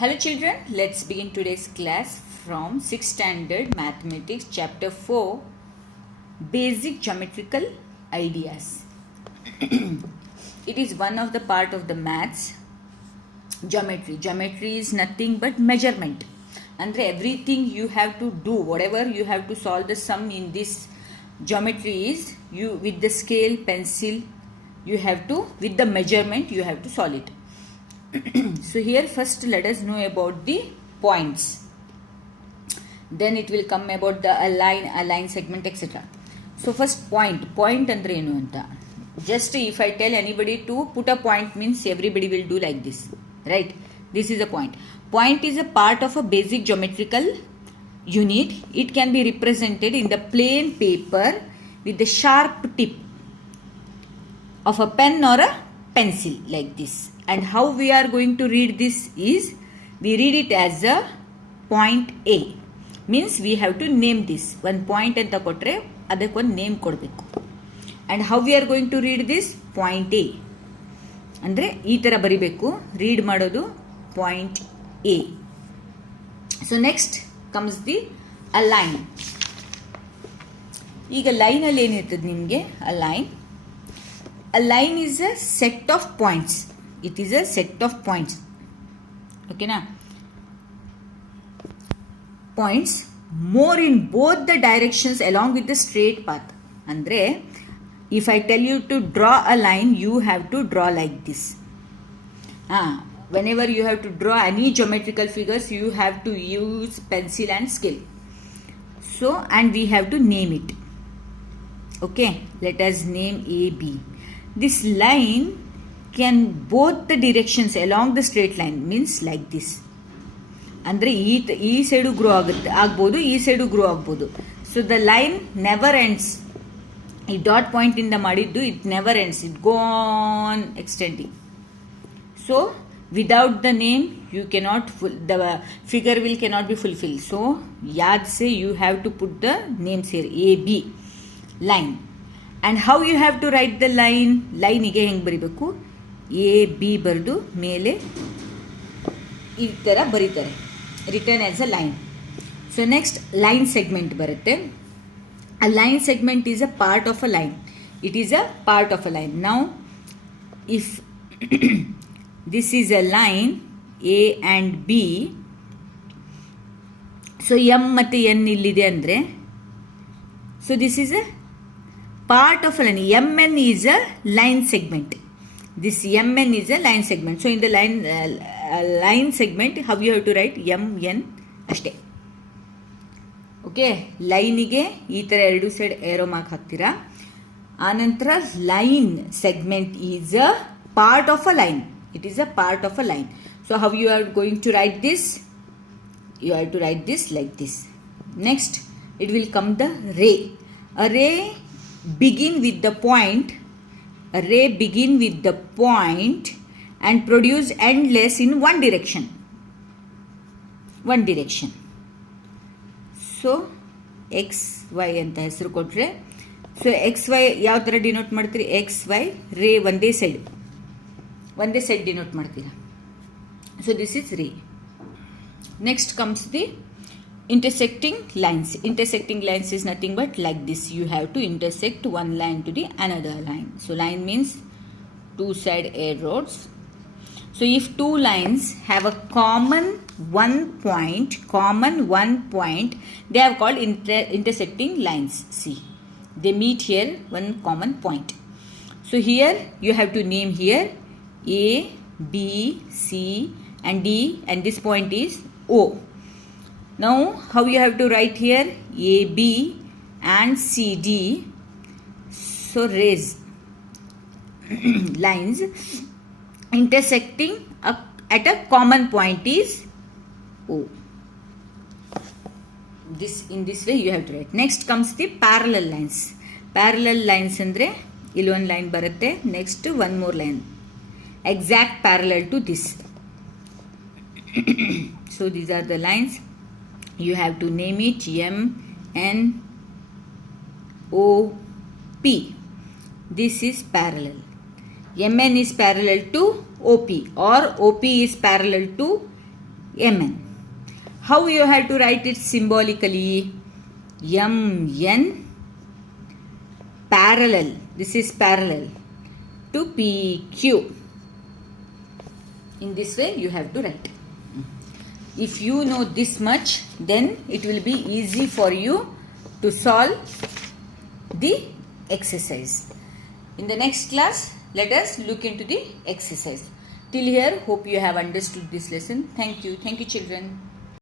Hello children, let's begin today's class from 6th standard mathematics chapter 4 basic geometrical ideas. It is one of the part of the maths geometry. Geometry is nothing but measurement. Andre everything you have to do, whatever you have to solve the sum in this geometry is you with the scale, pencil, you have to with the measurement you have to solve it. So here first let us know about the points, then it will come about the align segment, etc. So first point andre enu anta, just if I tell anybody to put a point means everybody will do like this, right? This is a point is a part of a basic geometrical unit. It can be represented in the plain paper with the sharp tip of a pen or a pencil like this. And how we are going to read this is, we read it as a point A. Means we have to name this. One point anta kotre adakku one name kodbeku. And how we are going to read this? Point A. Andre ee tara baribeku. Read madodu point A. So next comes the align. ಈಗ line ಅಲ್ಲಿ ಏನಿರ್ತದೆ ನಿಮಗೆ align. A line is a set of points. It is a set of points. Okay na? Points more in both the directions along with the straight path. Andre, if I tell you to draw a line, you have to draw like this. Whenever you have to draw any geometrical figures, you have to use pencil and scale. So, and we have to name it. Okay, let us name AB. This line can both the directions along the straight line, means like this. Andre ee side grow agbodu, ee side grow agbodu. So the line never ends. Ee dot point inda madiddu, it never ends. It go on extending. So without the name you cannot the figure will cannot be fulfilled. So yaad se you have to put the names here. AB line. And how you have to write the line? Line ige heng baribeku? A B bardu ಮೇಲೆ ಈ ಥರ ಬರೀತಾರೆ, written as a line. So next line segment ಬರುತ್ತೆ. A line segment is a part of a line. It is a part of a line. Now if this is a line A and B, so M ಮತ್ತು N ಇಲ್ಲಿದೆ ಅಂದರೆ, so this is a part of a line. MN is a line segment. This MN is a line segment. So in the line segment, how you have to write? MN ಅಷ್ಟೇ. Okay, ಲೈನಿಗೆ ಈ ಥರ ಎರಡು side arrow mark ಹಾಕ್ತೀರಾ. ಆನಂತರ line segment is a part of a line. It is a part of a line. So how you are going to write this? You have to write this like this. Next it will come the ray. A ray begin with the point. A ray begin with the point and produce endless in one direction. One direction. So x y ಅಂತ ಹೆಸರು ಕೊಟ್ರೆ, so X Y ಯಾವ ಥರ denote ಮಾಡ್ತೀರಿ? X Y ರೇ ಒಂದೇ side denote ಮಾಡ್ತೀರಾ. So this is ರೇ. Next comes the intersecting lines. Intersecting lines is nothing but like this. You have to intersect one line to the another line. So line means two side air roads. So if two lines have a common one point, they are called intersecting lines. See, they meet here one common point. So here you have to name here A, B, C and D, and this point is O. Now how you have to write here? AB and CD. So raise lines intersecting at a common point is O. In this way you have to write. Next comes the parallel lines. Parallel lines andre ಇಲ್ಲಿ ಒಂದು line ಬರುತ್ತೆ, next one more line exact parallel to this. So these are the lines. You have to name it M, N, O, P. This is parallel. MN is parallel to OP or OP is parallel to Mn. How you have to write it symbolically? Mn parallel. This is parallel to PQ. In this way you have to write. If you know this much, then it will be easy for you to solve the exercise. In the next class, let us look into the exercise. Till here, hope you have understood this lesson. Thank you. Thank you, children.